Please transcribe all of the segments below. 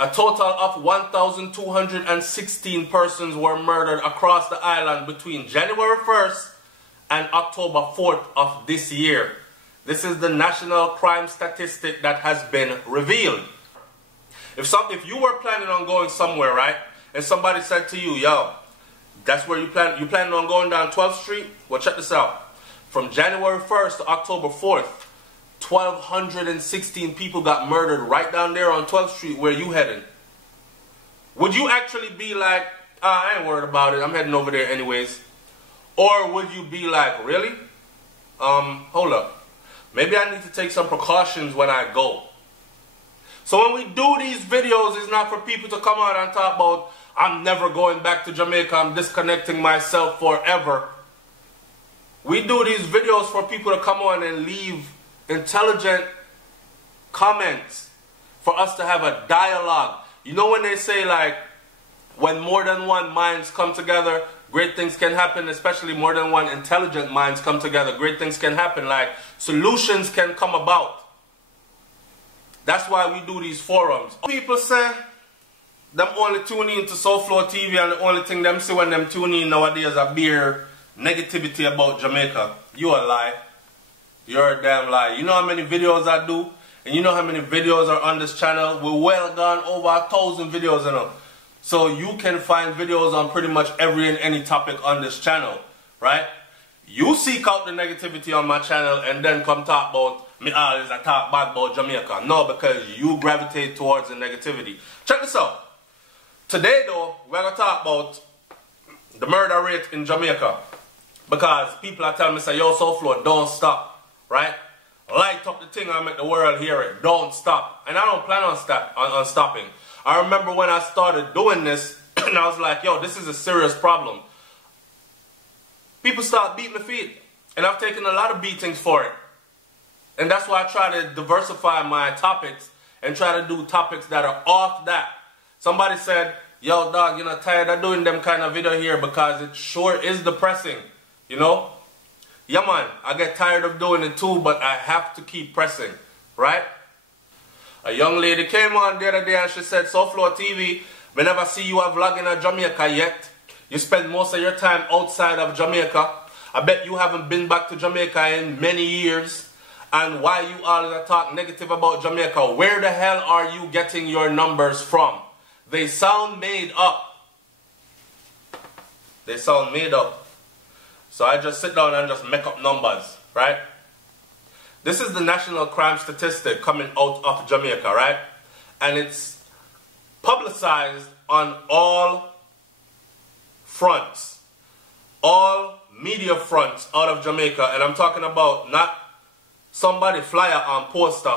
A total of 1,216 persons were murdered across the island between January 1st and October 4th of this year. This is the national crime statistic that has been revealed. If you were planning on going somewhere, right, and somebody said to you, yo, that's where you planning on going down 12th Street? Well, check this out. From January 1st to October 4th, 1,216 people got murdered right down there on 12th Street where you heading. Would you actually be like, I ain't worried about it, I'm heading over there anyways? Or would you be like, really? Hold up. Maybe I need to take some precautions when I go. So when we do these videos, it's not for people to come out and talk about, I'm never going back to Jamaica, I'm disconnecting myself forever. We do these videos for people to come on and leave intelligent comments, for us to have a dialogue. You know when they say, like, when more than one minds come together, great things can happen, especially more than one intelligent minds come together, great things can happen, like solutions can come about. That's why we do these forums. People say them only tune in to SouFLoTV and the only thing them see when them tune in nowadays is a bare negativity about Jamaica. You a lie. You're a damn lie. You know how many videos I do? And you know how many videos are on this channel? We're well gone over 1,000 videos now. So you can find videos on pretty much every and any topic on this channel, right? You seek out the negativity on my channel and then come talk about me always I talk bad about Jamaica. No, because you gravitate towards the negativity. Check this out. Today though, we're going to talk about the murder rate in Jamaica. Because people are telling me, say, yo, SouFLo, don't stop. Right? Light up the thing and make the world hear it. Don't stop. And I don't plan on stopping. I remember when I started doing this, and I was like, yo, this is a serious problem. People start beating the feet. And I've taken a lot of beatings for it. And that's why I try to diversify my topics and try to do topics that are off that. Somebody said, yo, dog, you're not tired of doing them kind of video here because it sure is depressing. You know? Yeah, man, I get tired of doing it too, but I have to keep pressing, right? A young lady came on the other day and she said, SouFLoTV, we never see you vlogging in Jamaica yet. You spend most of your time outside of Jamaica. I bet you haven't been back to Jamaica in many years. And why you always talk negative about Jamaica? Where the hell are you getting your numbers from? They sound made up. They sound made up. So I just sit down and just make up numbers, right? This is the national crime statistic coming out of Jamaica, right? And it's publicized on all fronts, all media fronts out of Jamaica. And I'm talking about not somebody flyer on poster.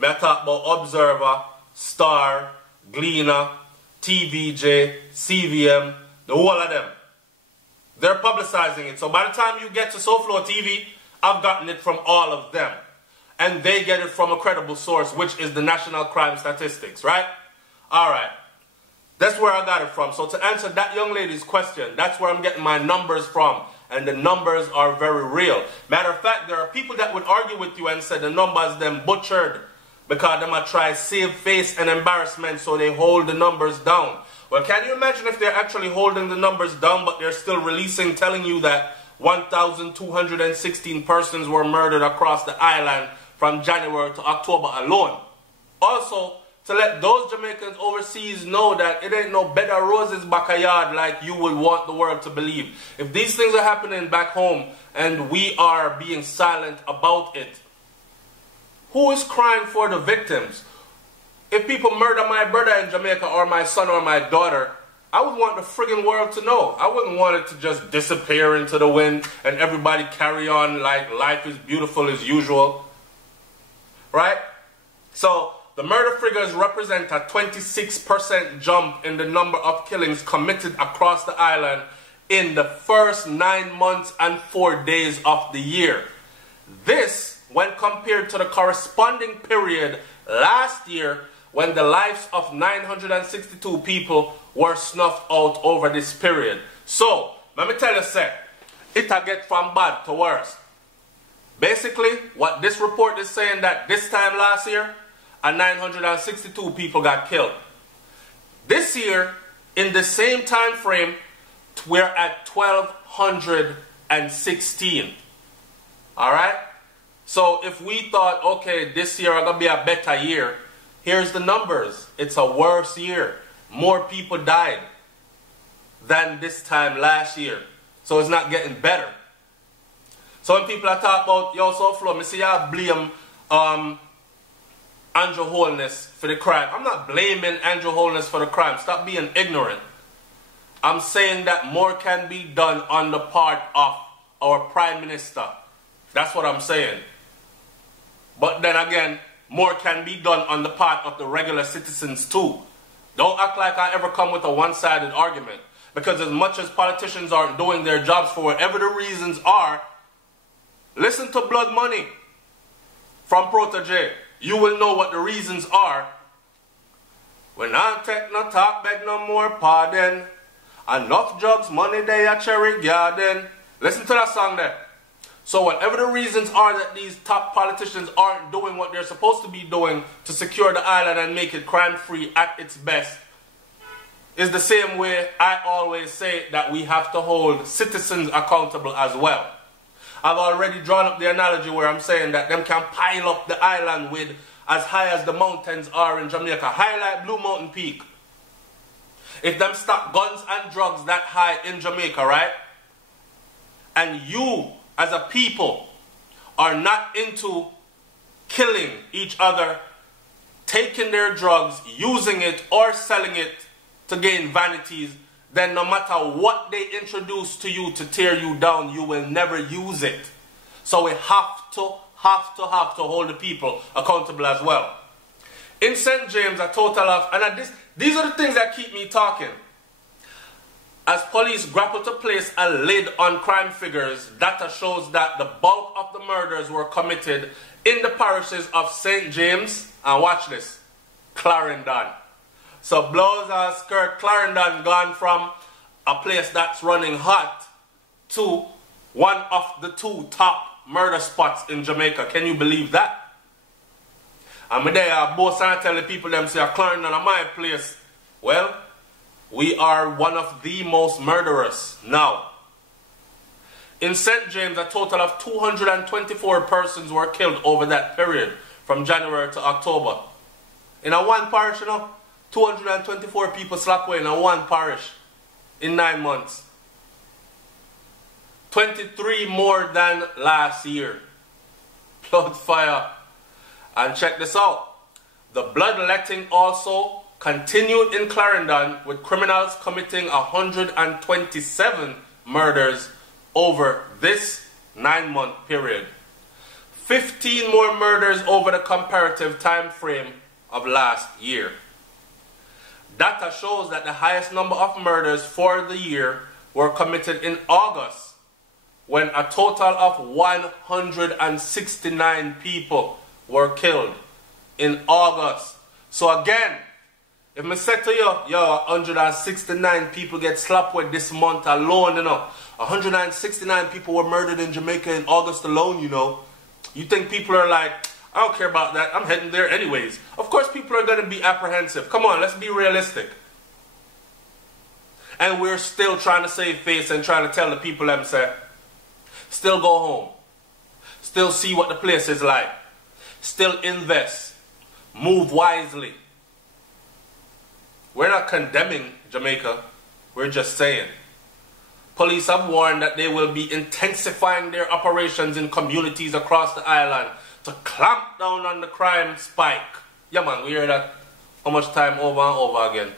I talk about Observer, Star, Gleaner, TVJ, CVM, the whole of them. They're publicizing it. So by the time you get to SouFLoTV, I've gotten it from all of them. And they get it from a credible source, which is the National Crime Statistics, right? Alright. That's where I got it from. So to answer that young lady's question, that's where I'm getting my numbers from. And the numbers are very real. Matter of fact, there are people that would argue with you and say the numbers them butchered because they might try save face and embarrassment so they hold the numbers down. Well, can you imagine if they're actually holding the numbers down, but they're still releasing, telling you that 1,216 persons were murdered across the island from January to October alone. Also, to let those Jamaicans overseas know that it ain't no bed of roses backyard like you would want the world to believe. If these things are happening back home and we are being silent about it, who is crying for the victims? If people murder my brother in Jamaica or my son or my daughter, I would want the friggin' world to know. I wouldn't want it to just disappear into the wind and everybody carry on like life is beautiful as usual. Right? So, the murder figures represent a 26% jump in the number of killings committed across the island in the first 9 months and 4 days of the year. This, when compared to the corresponding period last year, when the lives of 962 people were snuffed out over this period. So, let me tell you, sir, it'll get from bad to worse. Basically, what this report is saying that this time last year, 962 people got killed. This year, in the same time frame, we're at 1,216. Alright? So if we thought, okay, this year is going to be a better year, here's the numbers. It's a worse year. More people died than this time last year. So it's not getting better. So when people are talking about, yo, SouFlo, I see y'all blame Andrew Holness for the crime. I'm not blaming Andrew Holness for the crime. Stop being ignorant. I'm saying that more can be done on the part of our Prime Minister. That's what I'm saying. But then again, more can be done on the part of the regular citizens too. Don't act like I ever come with a one-sided argument. Because as much as politicians aren't doing their jobs for whatever the reasons are, listen to Blood Money from Protege. You will know what the reasons are. When I take no talk, beg no more pardon. Enough drugs, money they a cherry garden. Listen to that song there. So whatever the reasons are that these top politicians aren't doing what they're supposed to be doing to secure the island and make it crime-free at its best, is the same way I always say that we have to hold citizens accountable as well. I've already drawn up the analogy where I'm saying that them can pile up the island with as high as the mountains are in Jamaica, high like Blue Mountain Peak. If them stop guns and drugs that high in Jamaica, right? And you, as a people, are not into killing each other, taking their drugs, using it, or selling it to gain vanities, then no matter what they introduce to you to tear you down, you will never use it. So we have to hold the people accountable as well. In St. James, a total of, and these are the things that keep me talking. As police grapple to place a lid on crime figures, data shows that the bulk of the murders were committed in the parishes of St. James, and watch this, Clarendon. So blouse and skirt, Clarendon gone from a place that's running hot to one of the 2 top murder spots in Jamaica. Can you believe that? And me there, both and tell the people them say, Clarendon are my place. Well, we are one of the most murderous now. In St. James, a total of 224 persons were killed over that period, from January to October. In a one parish, you know, 224 people slapped away in a one parish in 9 months. 23 more than last year. Blood fire. And check this out. The bloodletting also continued in Clarendon, with criminals committing 127 murders over this 9-month period. 15 more murders over the comparative time frame of last year. Data shows that the highest number of murders for the year were committed in August, when a total of 169 people were killed in August. So again, if I say to you, 169 people get slapped with this month alone, you know. 169 people were murdered in Jamaica in August alone, you know. You think people are like, I don't care about that, I'm heading there anyways. Of course people are going to be apprehensive. Come on, let's be realistic. And we're still trying to save face and trying to tell the people them say, still go home. Still see what the place is like. Still invest. Move wisely. We're not condemning Jamaica. We're just saying. Police have warned that they will be intensifying their operations in communities across the island to clamp down on the crime spike. Yeah man, we hear that how much time over and over again.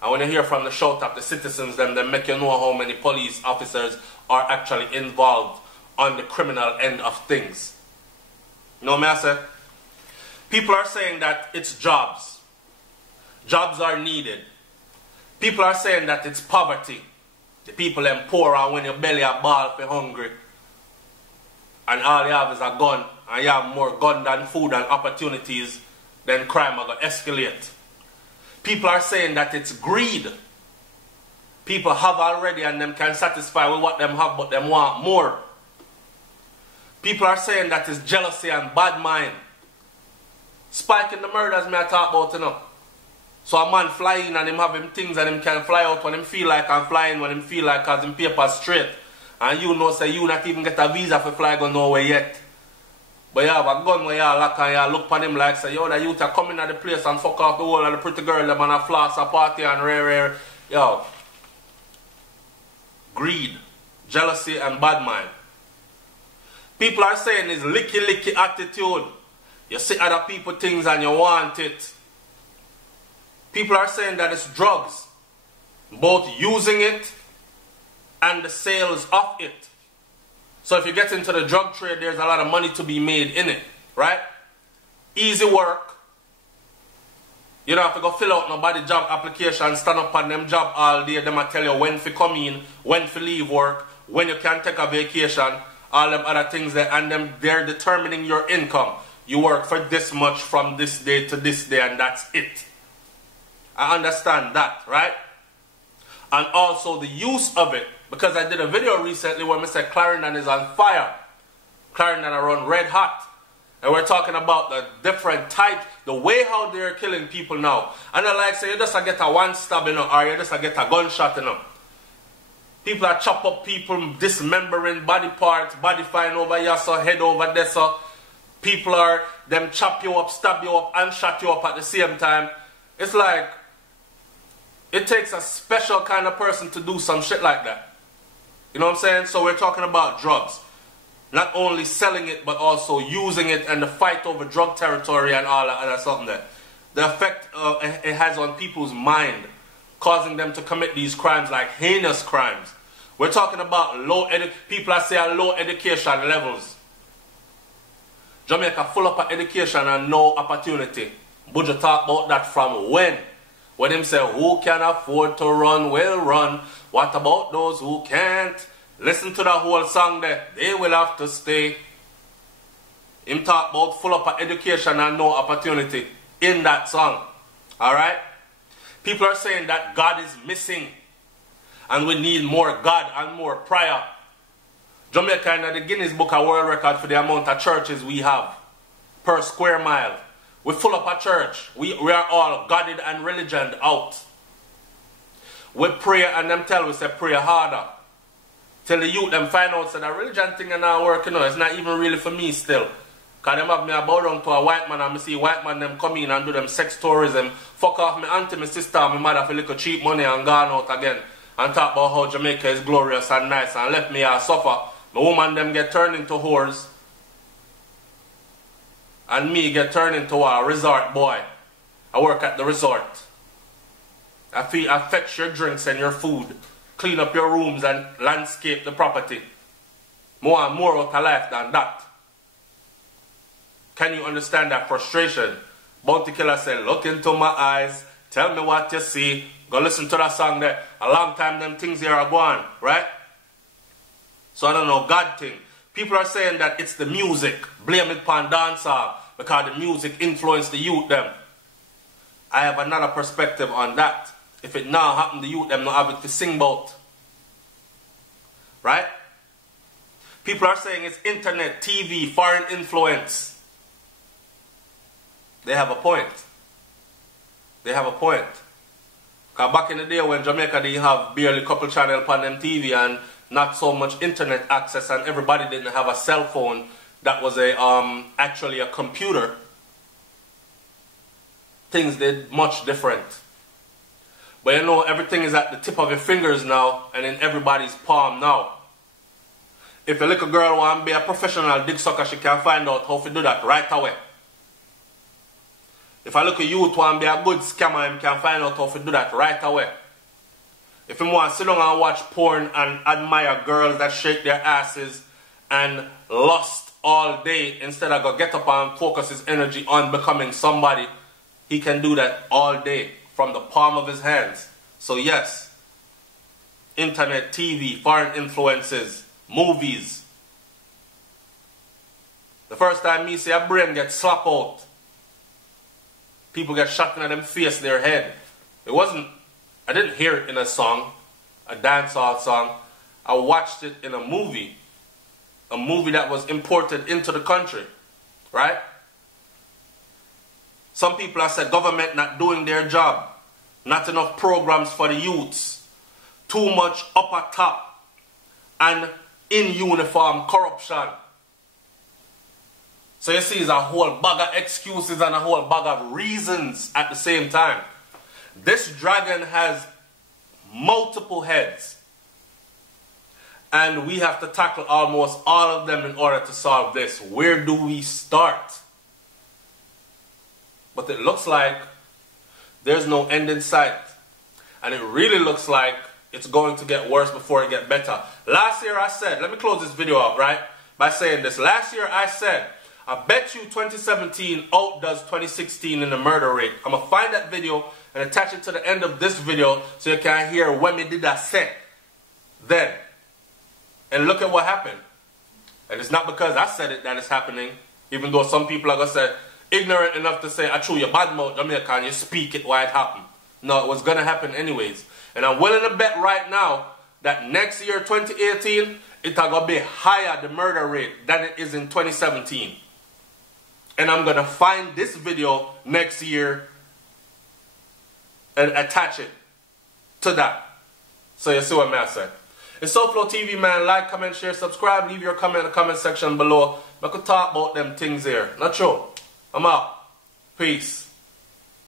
And when you hear from the shout of the citizens, then they make you know how many police officers are actually involved on the criminal end of things. You know what I say? People are saying that it's jobs. Jobs are needed. People are saying that it's poverty. The people them poor, and when your belly a ball for hungry, and all you have is a gun, and you have more gun than food and opportunities, then crime are going to escalate. People are saying that it's greed. People have already and them can satisfy with what them have, but them want more. People are saying that it's jealousy and bad mind. Spike in the murders me I talk about, you know. So a man fly in and him have him things and him can fly out when him feel like and fly in when him feel like cause him paper straight. And you know say you not even get a visa for fly go nowhere yet. But you have a gun where you lock and you look on him like say, yo, that youth are coming at the place and fuck off the whole of the pretty girl them and a floss a party and rare. Yo. Greed, jealousy and bad mind. People are saying it's licky attitude. You see other people things and you want it. People are saying that it's drugs. Both using it and the sales of it. So if you get into the drug trade, there's a lot of money to be made in it, right? Easy work. You don't have to go fill out nobody job application, stand up on them job all day. Them a tell you when to come in, when to leave work, when you can take a vacation, all them other things there, and them they're determining your income. You work for this much from this day to this day, and that's it. I understand that, right? And also the use of it. Because I did a video recently where I said Clarendon is on fire. Clarendon are run red hot. And we're talking about the different types, the way how they're killing people now. And I like say you just get a one stab, you know, or you just get a gunshot, you know. People are chop up people, dismembering body parts, body flying over here, so head over there, so people are, them chop you up, stab you up, and shot you up at the same time. It's like, it takes a special kind of person to do some shit like that. You know what I'm saying? So we're talking about drugs. Not only selling it, but also using it and the fight over drug territory and all that other something there. The effect it has on people's mind, causing them to commit these crimes like heinous crimes. We're talking about people are saying low education levels. Jamaica full of education and no opportunity. But you talk about that from when? When them say, who can afford to run will run. What about those who can't? Listen to the whole song there. They will have to stay. Him talk about full of education and no opportunity in that song. Alright? People are saying that God is missing. And we need more God and more prayer. Jamaica in the Guinness Book of World Record for the amount of churches we have per square mile. We're full of a church. We are all Godded and religioned out. We pray and them tell we say pray harder. Till the youth them find out that the religion thing is not working. It's not even really for me still. Because them have me a bow down to a white man and I see white man them come in and do them sex tourism. Fuck off my auntie, my sister, my mother for little cheap money and gone out again. And talk about how Jamaica is glorious and nice and left me a suffer. My woman them get turned into whores. And me get turned into a resort boy. I work at the resort. I fetch your drinks and your food. Clean up your rooms and landscape the property. More and more out of life than that. Can you understand that frustration? Bounty Killer said, look into my eyes. Tell me what you see. Go listen to that song there. A long time them things here are gone. Right? So I don't know, God thing. People are saying that it's the music. Blame it upon dancehall. Because the music influenced the youth them. I have another perspective on that. If it now happen, the youth them not have it to sing about. Right? People are saying it's internet, TV, foreign influence. They have a point. They have a point. Because back in the day when Jamaica they have barely a couple channels on them TV and not so much internet access and everybody didn't have a cell phone that was actually a computer, things did much different. But you know, everything is at the tip of your fingers now and in everybody's palm now. If a little girl wants to be a professional dick sucker, she can find out how to do that right away. If a little youth want to be a good scammer, he can find out how to do that right away. If he wants to sit down and watch porn and admire girls that shake their asses and lust all day instead of go get up and focus his energy on becoming somebody, he can do that all day from the palm of his hands. So yes, internet, TV, foreign influences, movies. The first time me see a brain get slapped out, people get shot in them face, their head. It wasn't, I didn't hear it in a song, a dancehall song. I watched it in a movie that was imported into the country, right? Some people have said government not doing their job. not enough programs for the youths, too much upper top, and in uniform corruption. So you see, it's a whole bag of excuses and a whole bag of reasons at the same time. This dragon has multiple heads. And we have to tackle almost all of them in order to solve this. Where do we start? But it looks like there's no end in sight. And it really looks like it's going to get worse before it gets better. Last year I said, let me close this video up, right? By saying this. Last year I said, I bet you 2017 outdoes 2016 in the murder rate. I'm going to find that video and attach it to the end of this video so you can hear when me did that set then. And look at what happened. And it's not because I said it that it's happening, even though some people are going to say, ignorant enough to say, I chew your bad mouth, Jamaica, and you speak it why it happened. No, it was going to happen anyways. And I'm willing to bet right now that next year, 2018, it's going to be higher, the murder rate, than it is in 2017. And I'm going to find this video next year and attach it to that. So you see what I'm saying. It's SouFLoTV, man. Like, comment, share, subscribe. Leave your comment in the comment section below. I could talk about them things here. Not sure. I'm out. Peace.